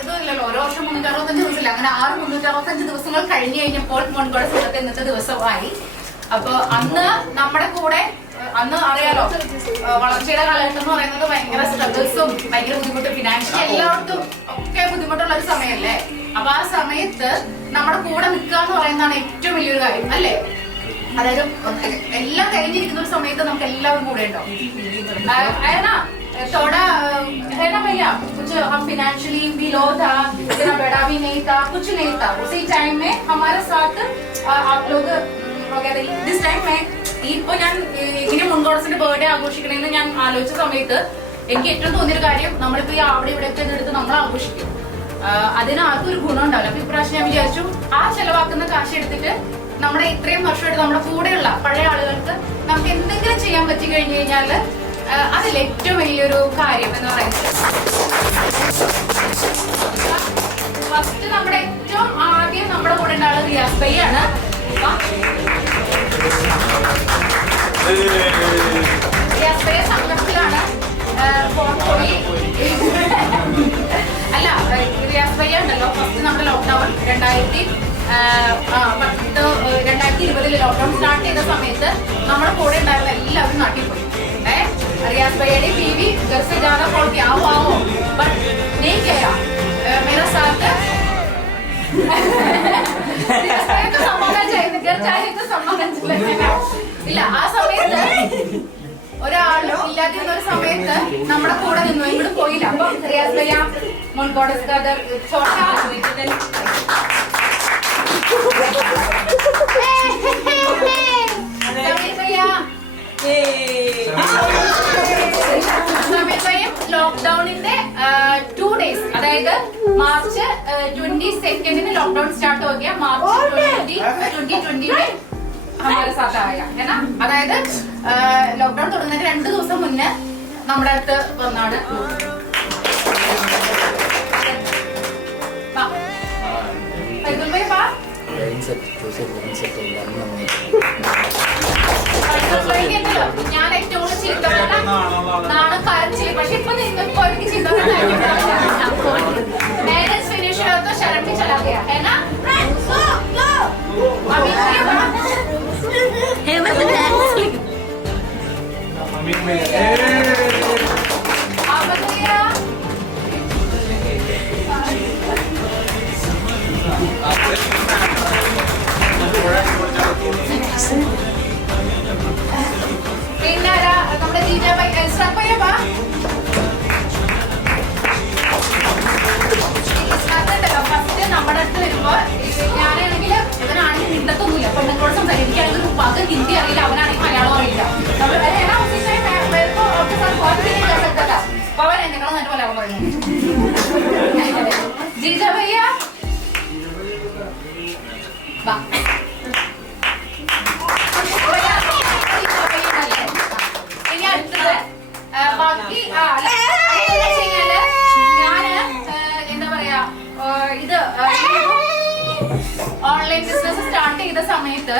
ഇതല്ലല്ലോ ഓരോ വർഷം മുന്നൂറ്റി അറുപത്തഞ്ച് ദിവസമില്ല? അങ്ങനെ ആറ് മുന്നൂറ്റി അറുപത്തഞ്ച് ദിവസങ്ങൾ കഴിഞ്ഞു കഴിഞ്ഞപ്പോൾ മുൻകൂടെ സുഖത്തെ ഇന്നത്തെ ദിവസമായി. അപ്പൊ അന്ന് നമ്മുടെ കൂടെ അന്ന് അറിയാലോ വളർച്ചയുടെ കാലഘട്ടം എന്ന് പറയുന്നത് ഭയങ്കര സ്ട്രഗിൾസും ഭയങ്കര ബുദ്ധിമുട്ടും. ഫിനാൻഷ്യലി എല്ലാവർക്കും ഒക്കെ ബുദ്ധിമുട്ടുള്ള ഒരു സമയല്ലേ അപ്പൊ ആ സമയത്ത് നമ്മുടെ കൂടെ നിൽക്കുക എന്ന് പറയുന്നതാണ് ഏറ്റവും വലിയൊരു കാര്യം അല്ലേ? അതായത് എല്ലാം കഴിഞ്ഞിരിക്കുന്ന ഒരു സമയത്ത് നമുക്ക് എല്ലാവരും കൂടെ ഉണ്ടാവും आ, कुछ हम फिनेंशियली भी लो था इतना बड़ा भी नहीं था कुछ नहीं था उसी टाइम में हमारे साथ अ, आप लोग ദിസ് ടൈം ഇപ്പൊ ഞാൻ ഏ, ഇങ്ങനെ മുൻകോടസിന്റെ ബർത്ത്ഡേ ആഘോഷിക്കണമെന്ന് ഞാൻ ആലോചിച്ച സമയത്ത് എനിക്ക് ഏറ്റവും തോന്നിയൊരു കാര്യം നമ്മളിപ്പോ ഈ അവിടെ ഇവിടെ ഒക്കെ എടുത്ത് നമ്മൾ ആഘോഷിക്കും ആ, അതിന് ആർക്കും ഒരു ഗുണം ഉണ്ടാവില്ല അപ്പൊ ഇപ്രാവശ്യം ഞാൻ വിചാരിച്ചു ആ ചെലവാക്കുന്ന കാശ് എടുത്തിട്ട് നമ്മുടെ ഇത്രയും വർഷമായിട്ട് നമ്മുടെ കൂടെയുള്ള പഴയ ആളുകൾക്ക് നമുക്ക് എന്തെങ്കിലും ചെയ്യാൻ പറ്റി കഴിഞ്ഞു കഴിഞ്ഞാല് ആ, അതിൽ ഏറ്റവും വലിയൊരു കാര്യം എന്ന് പറയുന്നത് ഫസ്റ്റ് നമ്മുടെ ഏറ്റവും ആദ്യം നമ്മുടെ കൂടെ ഉണ്ടാകുന്ന റിയാസ് ബൈ ആണ്. റിയാസ് ബൈ സങ്കടത്തിലാണ് അല്ല റിയാസ് ബൈ ഉണ്ടല്ലോ ഫസ്റ്റ് നമ്മുടെ ലോക്ക്ഡൌൺ രണ്ടായിരത്തി പത്ത് രണ്ടായിരത്തി ഇരുപതിൽ ലോക്ക്ഡൌൺ സ്റ്റാർട്ട് ചെയ്ത സമയത്ത് നമ്മുടെ കൂടെ ഉണ്ടായിരുന്ന എല്ലാവരും നാട്ടിൽ പോയി ഏ റിയാസ് ഭയ്യയുടെ ടി വി घर से ज्यादा कॉल किया आओ आओ बट नहीं गया अ, मेरा साथ റിയാസ് ഭയ്യക്ക് സമ്മാനം ചെയ്യുന്നു घर चाहिए तो സമ്മാനം ചെയ്യുന്നില്ല. ഇല്ല ആ സമയത്ത് ഒരാളും ഇല്ലാതിരുന്ന ഒരു സമയത്ത് നമ്മുടെ കൂടെ നിന്നു ഇവിടെ പോയില്ല അപ്പൊ റിയാസ് ഭയ്യ മുൻകോടസ് ഖദർ ചോട്ടാ സെക്കൻഡിന് ലോക്ക്ഡൌൺ സ്റ്റാർട്ട് हो गया മാർച്ച് ട്വന്റി ട്വന്റി ട്വന്റി में हमारे साथ आया है ना അതായത് ലോക്ക്ഡൌൺ തുടങ്ങുന്നതിന് രണ്ട് ദിവസം മുന്നേ നമ്മുടെ അടുത്ത് വന്നാണ് വാ. ഫൈസൽ ഭായി വാ. ഫൈസൽ ഭായിക്ക് ഉണ്ടല്ലോ, ഞാൻ ഏറ്റവും കൂടുതൽ ചീത്ത പറഞ്ഞ നാണം കരച്ചില് പക്ഷെ ഇപ്പൊ നിങ്ങൾക്ക് എനിക്ക് ചീത്ത yeah. And നന്നായിട്ട് സമയത്ത്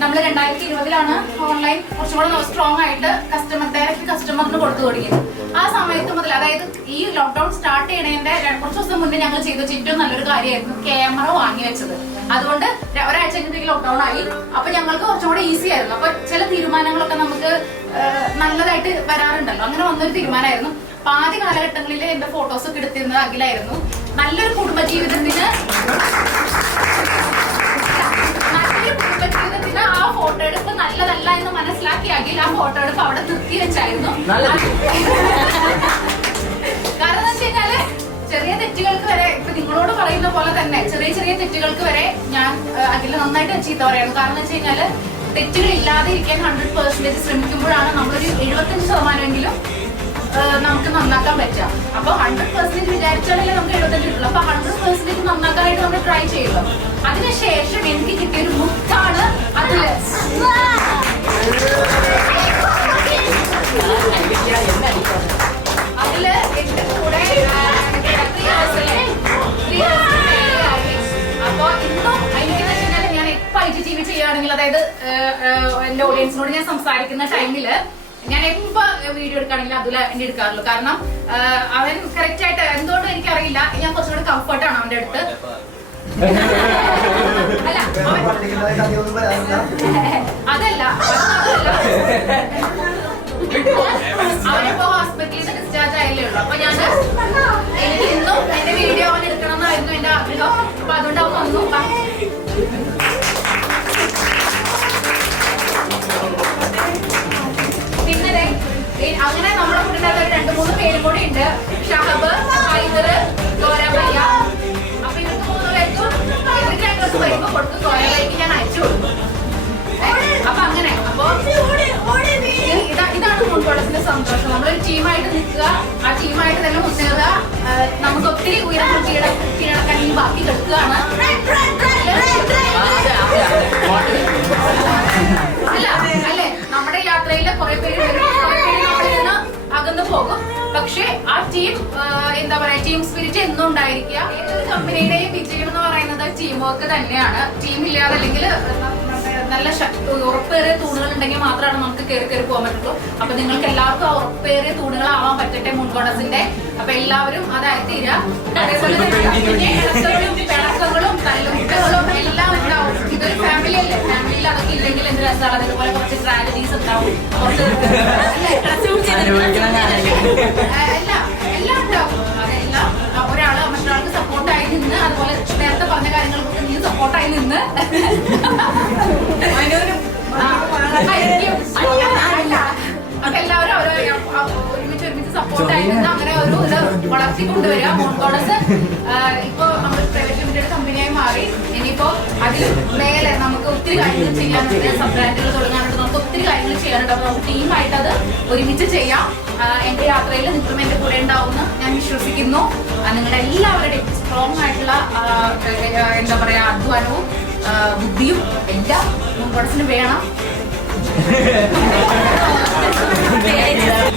നമ്മൾ രണ്ടായിരത്തി ഇരുപതിലാണ് ഓൺലൈൻ കുറച്ചും കൂടെ സ്ട്രോങ് ആയിട്ട് കസ്റ്റമർ ഡയറക്റ്റ് കസ്റ്റമറിന് കൊടുത്തു തുടങ്ങിയത്. ആ സമയത്ത് മുതൽ അതായത് ഈ ലോക്ക്ഡൌൺ സ്റ്റാർട്ട് ചെയ്യണതിന്റെ കുറച്ച് ദിവസം മുന്നേ ഞങ്ങൾ ചെയ്ത ഏറ്റവും നല്ലൊരു കാര്യമായിരുന്നു ക്യാമറ വാങ്ങി വെച്ചത്. അതുകൊണ്ട് ഒരാഴ്ച കഴിഞ്ഞ ലോക്ക്ഡൌൺ ആയി. അപ്പൊ ഞങ്ങൾക്ക് കുറച്ചും കൂടെ ഈസി ആയിരുന്നു. അപ്പൊ ചില തീരുമാനങ്ങളൊക്കെ നമുക്ക് നല്ലതായിട്ട് വരാറുണ്ടല്ലോ. അങ്ങനെ വന്നൊരു തീരുമാനമായിരുന്നു. അപ്പൊ ആദ്യ കാലഘട്ടങ്ങളിൽ എന്റെ ഫോട്ടോസ് ഒക്കെ എടുത്തിരുന്നത് അഖിലായിരുന്നു. നല്ലൊരു കുടുംബജീവിതത്തിന് ഫോട്ടോ എടുപ്പ് നല്ലതല്ല എന്ന് മനസ്സിലാക്കി അഖിൽ ആ ഫോട്ടോ എടുപ്പ് അവിടെ നിർത്തി വെച്ചായിരുന്നു. കാരണം വെച്ച് കഴിഞ്ഞാൽ ചെറിയ തെറ്റുകൾക്ക് വരെ ഇപ്പൊ നിങ്ങളോട് പറയുന്ന പോലെ തന്നെ ചെറിയ ചെറിയ തെറ്റുകൾക്ക് വരെ ഞാൻ അഖിലിനെ നന്നായിട്ട് ചീത്ത പറയുന്നു കാരണം വെച്ച് കഴിഞ്ഞാൽ തെറ്റുകൾ ഇല്ലാതെ ഇരിക്കാൻ ഹൺഡ്രഡ് പെർസെന്റേജ് ശ്രമിക്കുമ്പോഴാണ് നമ്മളൊരു എഴുപത്തഞ്ച് ശതമാനമെങ്കിലും നമുക്ക് നന്നാക്കാൻ പറ്റുക. അപ്പൊ ഹൺഡ്രഡ് പെർസെന്റേജ് വിചാരിച്ചാലല്ലേ നമുക്ക് എഴുപത്തഞ്ച് കിട്ടുള്ളൂ. അപ്പൊ ഹൺഡ്രഡ് പെർസെന്റേജ് നന്നാക്കാനായിട്ട് നമ്മൾ ട്രൈ ചെയ്യുള്ളൂ. അതിനുശേഷം എനിക്ക് കിട്ടിയ ചെയ്യുകയാണെങ്കിൽ അതായത് എന്റെ ഓഡിയൻസിനോട് ഞാൻ സംസാരിക്കുന്ന ടൈമിൽ ഞാൻ എപ്പോ വീഡിയോ എടുക്കുകയാണെങ്കിൽ അതുല എന്നെ എടുക്കാറുള്ളൂ. കാരണം അവൻ കറക്റ്റ് ആയിട്ട് എന്തുകൊണ്ടും എനിക്കറിയില്ല. ഞാൻ അല്ല അവന്റെ അതല്ല അതല്ല. അവനിപ്പോ ഹോസ്പിറ്റലിൽ നിന്ന് ഡിസ്ചാർജ് ആയല്ലേ ഉള്ളൂ. അപ്പൊ ഞാൻ എനിക്ക് ഇന്നും എന്റെ വീഡിയോ നമുക്ക് ഒത്തിരി കീഴ കീഴടക്കാൻ ഈ ബാക്കി കിടക്കുകയാണ്. അല്ല അല്ലേ? നമ്മുടെ യാത്രയിലെ കുറെ പേര് അകന്നു പോകും. പക്ഷേ ആ ടീം എന്താ പറയാ ടീം സ്പിരിറ്റ് എന്നും ഉണ്ടായിരിക്കുക. ഏതൊരു കമ്പനിയുടെയും വിജയം എന്ന് പറയുന്നത് ടീം വർക്ക് തന്നെയാണ്. ടീം ഇല്ലാതെ അല്ലെങ്കിൽ നല്ല ഉറപ്പേറിയ തൂണുകൾ ഉണ്ടെങ്കിൽ മാത്രമാണ് നമുക്ക് കയറി കയറി പോകാൻ പറ്റുള്ളൂ. അപ്പൊ നിങ്ങൾക്ക് എല്ലാവർക്കും ആ ഉറപ്പേറിയ തൂണുകളാവാൻ പറ്റട്ടെ മുൻകോണസിന്റെ അപ്പൊ എല്ലാവരും അതായത് തീരാ അതേപോലെ പിണക്കങ്ങളും തല്ലുമുട്ടകളും എല്ലാം ഉണ്ടാവും. ഇതൊരു ഫാമിലി അല്ലേ? ഫാമിലിയിൽ അതൊക്കെ ഇല്ലെങ്കിൽ എന്ത് രസമാണ്? അതേപോലെ കുറച്ച് ട്രാജഡീസ് ഉണ്ടാവും. കുറച്ച് സപ്പോർട്ടായി നിന്ന്. എല്ലാവരും ഒരുമിച്ച് ഒരുമിച്ച് സപ്പോർട്ടായി നിന്ന് അങ്ങനെ ഒരു ഇത് വളർത്തി കൊണ്ടുവരിക മോൺകോഡസ് ഇപ്പൊ നമ്മൾ പ്രൈവറ്റ് ലിമിറ്റഡ് കമ്പനിയായി മാറി. ഇനിയിപ്പോ അതിൽ മേലെ നമുക്ക് ഒത്തിരി കാര്യങ്ങൾ ചെയ്യാനുണ്ട്. സബ് ബ്രാൻഡുകൾ തുടങ്ങാനുണ്ട്. നമുക്ക് ഒത്തിരി കാര്യങ്ങൾ ചെയ്യാനുണ്ട്. അപ്പൊ നമുക്ക് ടീമായിട്ട് അത് ഒരുമിച്ച് ചെയ്യാം. എന്റെ യാത്രയിൽ നിങ്ങളും എന്റെ കൂടെ ഉണ്ടാവുമെന്ന് ഞാൻ വിശ്വസിക്കുന്നു. നിങ്ങളുടെ എല്ലാവരുടെയും സ്ട്രോങ് ആയിട്ടുള്ള എന്താ പറയാ അധ്വാനവും ബുദ്ധിയും എല്ലാം മുമ്പോടസിന് വേണം.